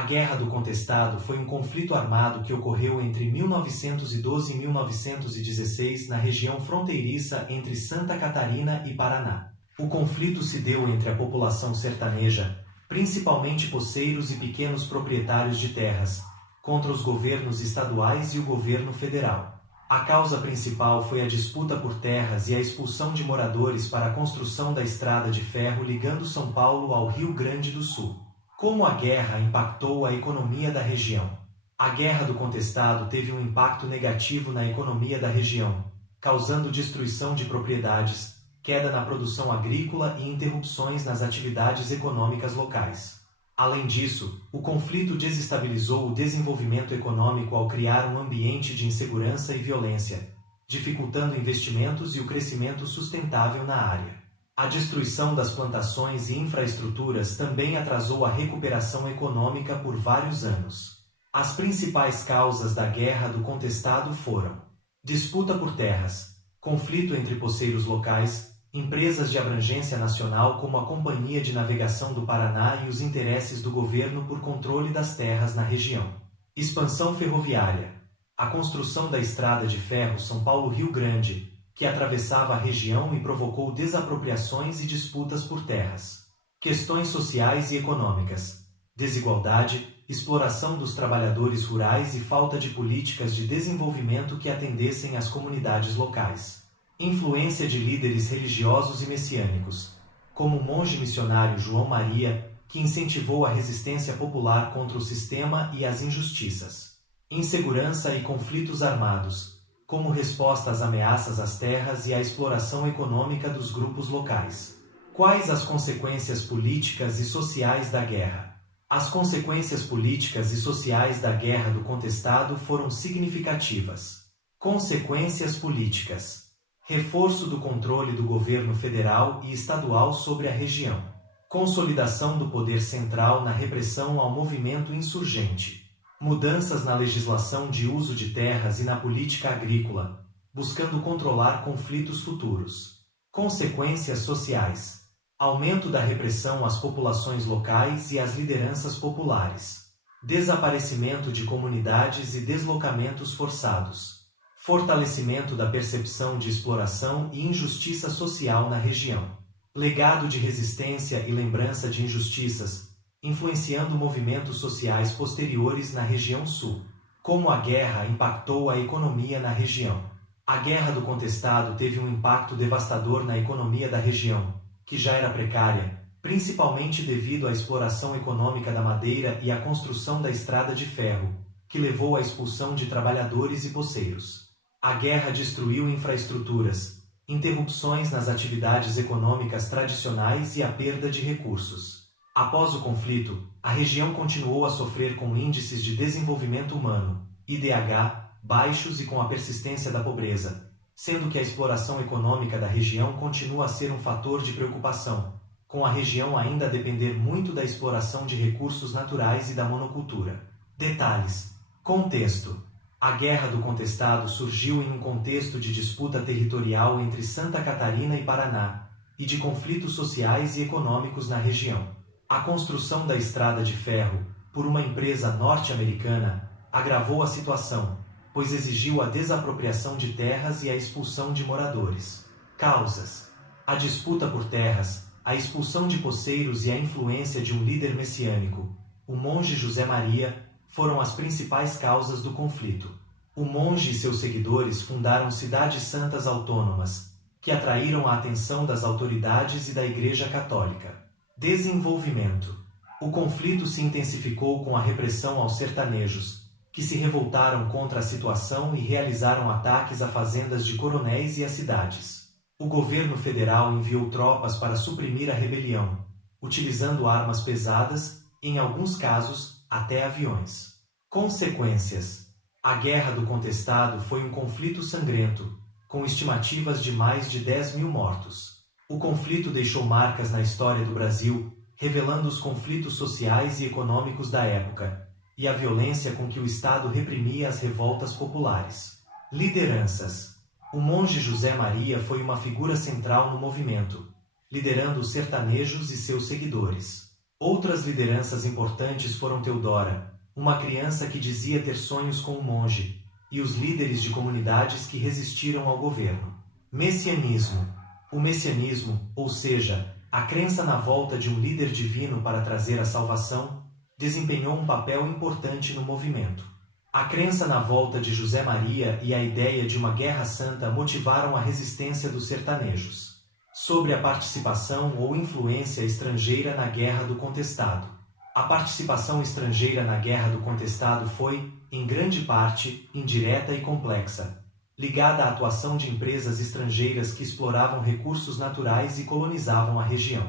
A Guerra do Contestado foi um conflito armado que ocorreu entre 1912 e 1916 na região fronteiriça entre Santa Catarina e Paraná. O conflito se deu entre a população sertaneja, principalmente poceiros e pequenos proprietários de terras, contra os governos estaduais e o governo federal. A causa principal foi a disputa por terras e a expulsão de moradores para a construção da estrada de ferro ligando São Paulo ao Rio Grande do Sul. Como a guerra impactou a economia da região? A Guerra do Contestado teve um impacto negativo na economia da região, causando destruição de propriedades, queda na produção agrícola e interrupções nas atividades econômicas locais. Além disso, o conflito desestabilizou o desenvolvimento econômico ao criar um ambiente de insegurança e violência, dificultando investimentos e o crescimento sustentável na área. A destruição das plantações e infraestruturas também atrasou a recuperação econômica por vários anos. As principais causas da Guerra do Contestado foram: disputa por terras, conflito entre poceiros locais, empresas de abrangência nacional como a Companhia de Navegação do Paraná e os interesses do governo por controle das terras na região. Expansão ferroviária. A construção da estrada de ferro São Paulo-Rio Grande, que atravessava a região e provocou desapropriações e disputas por terras. Questões sociais e econômicas. Desigualdade, exploração dos trabalhadores rurais e falta de políticas de desenvolvimento que atendessem às comunidades locais. Influência de líderes religiosos e messiânicos, como o monge missionário João Maria, que incentivou a resistência popular contra o sistema e as injustiças. Insegurança e conflitos armados, como resposta às ameaças às terras e à exploração econômica dos grupos locais. Quais as consequências políticas e sociais da guerra? As consequências políticas e sociais da Guerra do Contestado foram significativas. Consequências políticas: reforço do controle do governo federal e estadual sobre a região. Consolidação do poder central na repressão ao movimento insurgente. Mudanças na legislação de uso de terras e na política agrícola, buscando controlar conflitos futuros. Consequências sociais: aumento da repressão às populações locais e às lideranças populares. Desaparecimento de comunidades e deslocamentos forçados. Fortalecimento da percepção de exploração e injustiça social na região. Legado de resistência e lembrança de injustiças, influenciando movimentos sociais posteriores na região sul. Como a guerra impactou a economia na região? A Guerra do Contestado teve um impacto devastador na economia da região, que já era precária, principalmente devido à exploração econômica da madeira e à construção da estrada de ferro, que levou à expulsão de trabalhadores e poceiros. A guerra destruiu infraestruturas, interrupções nas atividades econômicas tradicionais e a perda de recursos. Após o conflito, a região continuou a sofrer com índices de desenvolvimento humano, IDH, baixos e com a persistência da pobreza, sendo que a exploração econômica da região continua a ser um fator de preocupação, com a região ainda a depender muito da exploração de recursos naturais e da monocultura. Detalhes. Contexto. A Guerra do Contestado surgiu em um contexto de disputa territorial entre Santa Catarina e Paraná, e de conflitos sociais e econômicos na região. A construção da estrada de ferro, por uma empresa norte-americana, agravou a situação, pois exigiu a desapropriação de terras e a expulsão de moradores. Causas: a disputa por terras, a expulsão de poceiros e a influência de um líder messiânico, o monge José Maria, foram as principais causas do conflito. O monge e seus seguidores fundaram cidades santas autônomas, que atraíram a atenção das autoridades e da Igreja Católica. Desenvolvimento. O conflito se intensificou com a repressão aos sertanejos, que se revoltaram contra a situação e realizaram ataques a fazendas de coronéis e a cidades. O governo federal enviou tropas para suprimir a rebelião, utilizando armas pesadas, em alguns casos, até aviões. Consequências. A Guerra do Contestado foi um conflito sangrento, com estimativas de mais de 10 mil mortos. O conflito deixou marcas na história do Brasil, revelando os conflitos sociais e econômicos da época, e a violência com que o Estado reprimia as revoltas populares. Lideranças. O monge José Maria foi uma figura central no movimento, liderando os sertanejos e seus seguidores. Outras lideranças importantes foram Teodora, uma criança que dizia ter sonhos com um monge, e os líderes de comunidades que resistiram ao governo. Messianismo. O messianismo, ou seja, a crença na volta de um líder divino para trazer a salvação, desempenhou um papel importante no movimento. A crença na volta de José Maria e a ideia de uma guerra santa motivaram a resistência dos sertanejos. Sobre a participação ou influência estrangeira na Guerra do Contestado. A participação estrangeira na Guerra do Contestado foi, em grande parte, indireta e complexa, ligada à atuação de empresas estrangeiras que exploravam recursos naturais e colonizavam a região.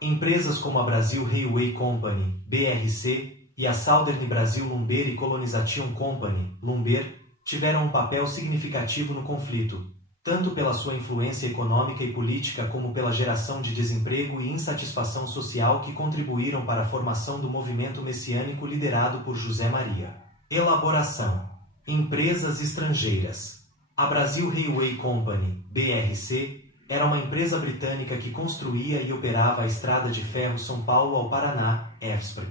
Empresas como a Brazil Railway Company, BRC, e a Southern Brazil Lumber and Colonization Company, Lumber, tiveram um papel significativo no conflito, tanto pela sua influência econômica e política como pela geração de desemprego e insatisfação social que contribuíram para a formação do movimento messiânico liderado por José Maria. Elaboração. Empresas estrangeiras. A Brazil Railway Company, BRC, era uma empresa britânica que construía e operava a estrada de ferro São Paulo ao Paraná, Efsburg.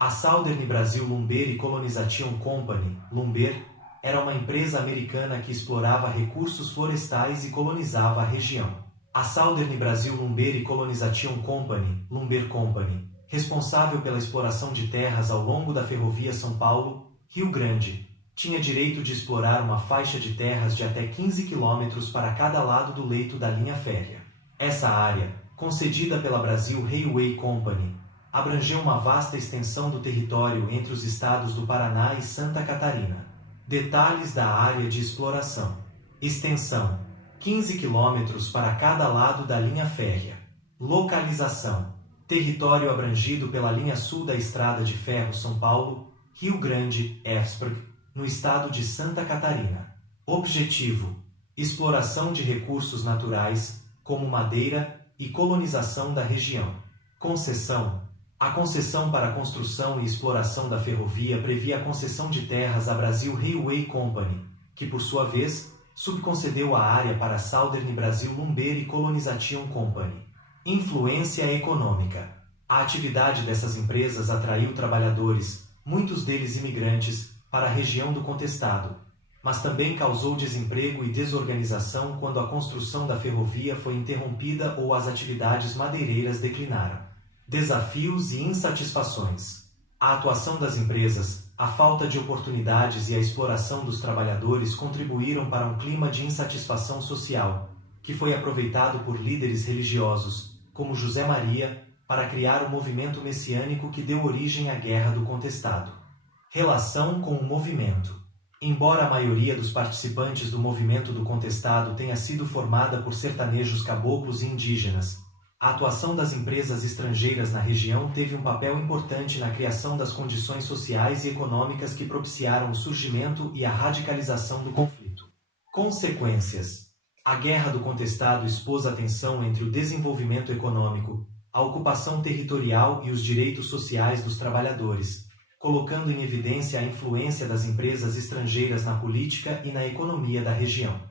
A Southern Brazil Lumber and Colonization Company, Lumber, era uma empresa americana que explorava recursos florestais e colonizava a região. A Southern Brazil Lumber and Colonization Company, Lumber Company, responsável pela exploração de terras ao longo da ferrovia São Paulo, Rio Grande, tinha direito de explorar uma faixa de terras de até 15 quilômetros para cada lado do leito da linha férrea. Essa área, concedida pela Brazil Railway Company, abrangeu uma vasta extensão do território entre os estados do Paraná e Santa Catarina. Detalhes da área de exploração. Extensão: 15 quilômetros para cada lado da linha férrea. Localização: território abrangido pela linha sul da estrada de ferro São Paulo, Rio Grande, Efsburg, no estado de Santa Catarina. Objetivo: exploração de recursos naturais, como madeira, e colonização da região. Concessão: a concessão para a construção e exploração da ferrovia previa a concessão de terras à Brazil Railway Company, que por sua vez, subconcedeu a área para a Southern Brazil Lumber and Colonization Company. Influência econômica: a atividade dessas empresas atraiu trabalhadores, muitos deles imigrantes, para a região do Contestado, mas também causou desemprego e desorganização quando a construção da ferrovia foi interrompida ou as atividades madeireiras declinaram. Desafios e insatisfações: a atuação das empresas, a falta de oportunidades e a exploração dos trabalhadores contribuíram para um clima de insatisfação social, que foi aproveitado por líderes religiosos, como José Maria, para criar o movimento messiânico que deu origem à Guerra do Contestado. Relação com o movimento. Embora a maioria dos participantes do movimento do Contestado tenha sido formada por sertanejos caboclos e indígenas, a atuação das empresas estrangeiras na região teve um papel importante na criação das condições sociais e econômicas que propiciaram o surgimento e a radicalização do conflito. Consequências: a Guerra do Contestado expôs a tensão entre o desenvolvimento econômico, a ocupação territorial e os direitos sociais dos trabalhadores, colocando em evidência a influência das empresas estrangeiras na política e na economia da região.